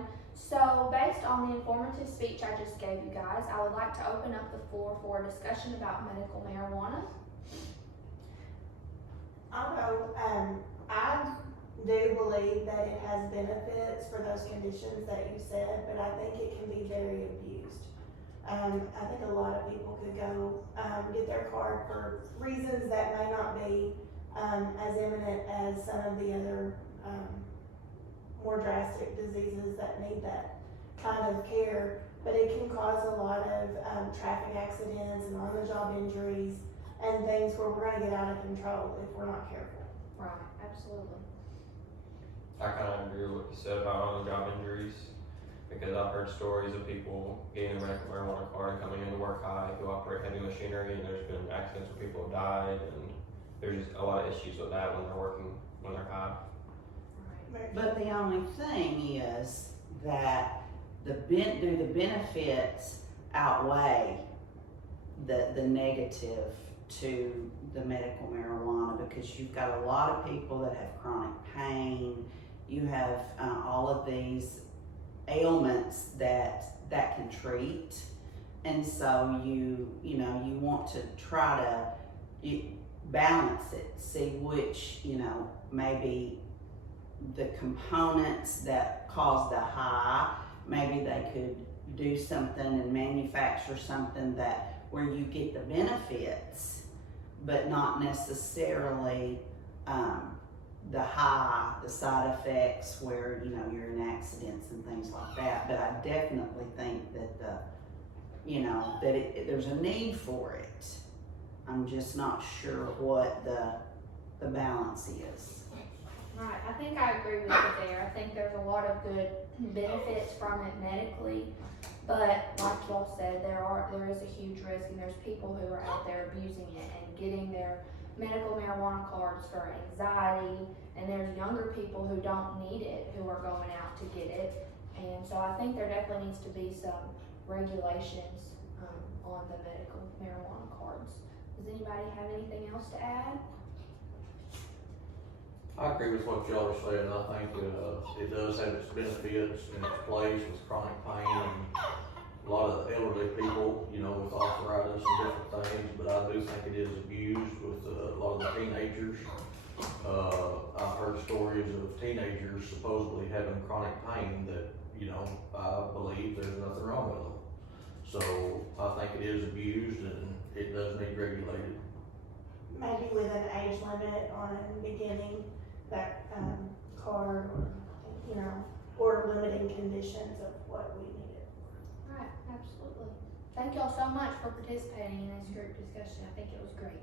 everyone. So based on the informative speech I just gave you guys, I would like to open up the floor for a discussion about medical marijuana. I do believe that it has benefits for those conditions that you said, but I think it can be very abused. I think a lot of people could go, get their card for reasons that may not be, as imminent as some of the other, more drastic diseases that need that kind of care, but it can cause a lot of, traffic accidents and on-the-job injuries and things where we're gonna get out of control if we're not careful. Right, absolutely. I kind of agree with what you said about on-the-job injuries, because I've heard stories of people getting a medical marijuana card and coming into work high who operate heavy machinery, and there's been accidents where people have died, and there's just a lot of issues with that when they're working, when they're high. Right. But the only thing is that do the benefits outweigh the negative to the medical marijuana? Because you've got a lot of people that have chronic pain, you have all of these ailments that can treat, and so you want to try to balance it, see which maybe the components that cause the high, maybe they could do something and manufacture something that where you get the benefits but not necessarily the high, the side effects where you're in accidents and things like that. But I definitely think that there's a need for it. I'm just not sure what the balance is. Right, I think I agree with you there. I think there's a lot of good benefits from it medically, but like y'all said, there is a huge risk, and there's people who are out there abusing it and getting their medical marijuana cards for anxiety, and there's younger people who don't need it who are going out to get it. And so I think there definitely needs to be some regulations on the medical marijuana cards. Does anybody have anything else to add? I agree with what y'all are saying. I think it does have its benefits and its place with chronic pain and a lot of elderly people, with arthritis and different things. But I do think it is abused with a lot of the teenagers. I've heard stories of teenagers supposedly having chronic pain that, I believe there's nothing wrong with them. So I think it is abused and it does need regulated. Maybe with an age limit on it beginning that, card, or limiting conditions of what we needed. Right, absolutely. Thank y'all so much for participating in this group discussion. I think it was great.